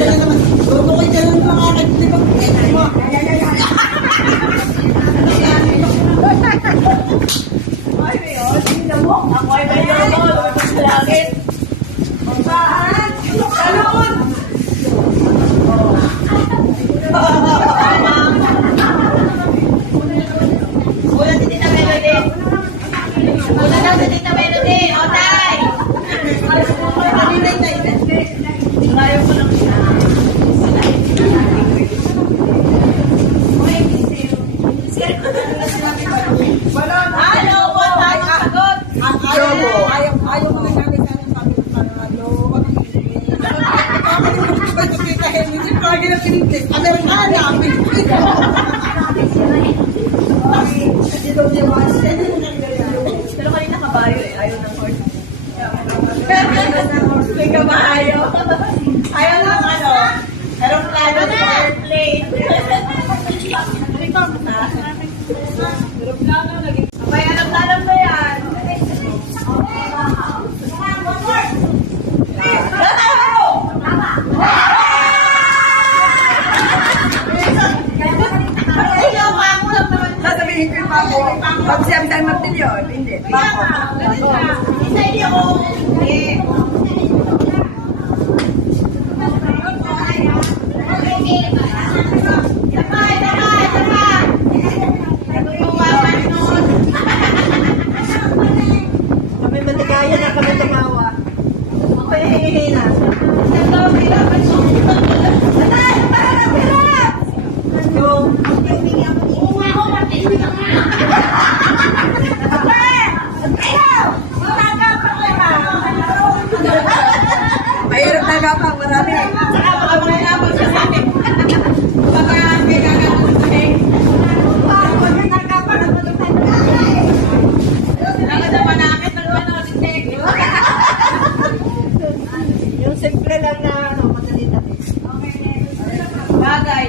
Tutukoy ka lang mga nagtipag. Ay, mayon. Tingnan mo. Ako ay may lobo. Lumabas sa langit. Saan? Salon! Una si Tita Melody. Una daw si Tita Melody. O, tay! Ayaw ko lang siya. Hello po, tayo sagot. Ayaw mo nga namin sa aming pamilya para ano. Lagi na pinitis. Amerikana. Pero kanina kabayo eh. Ayaw ng horse. May kabayo. Ayaw ng ano. Aeroplano na airplane. May alam ba yan? Sasabihin ko yung pako. Pag siya ang Martin yun, hindi. Pako. Isa yun. Kami maligaya na kami tumawa. Ako yung hihina. Mahirap na gapang, marami. Saka baka mangyayabang siya sa akin. Baka gagagawin sa akin. Huwag yung nagkapang, ang matutay na gagawin. Nakada manakit ng mga titik. Yung simple lang na, madali na. Bagay.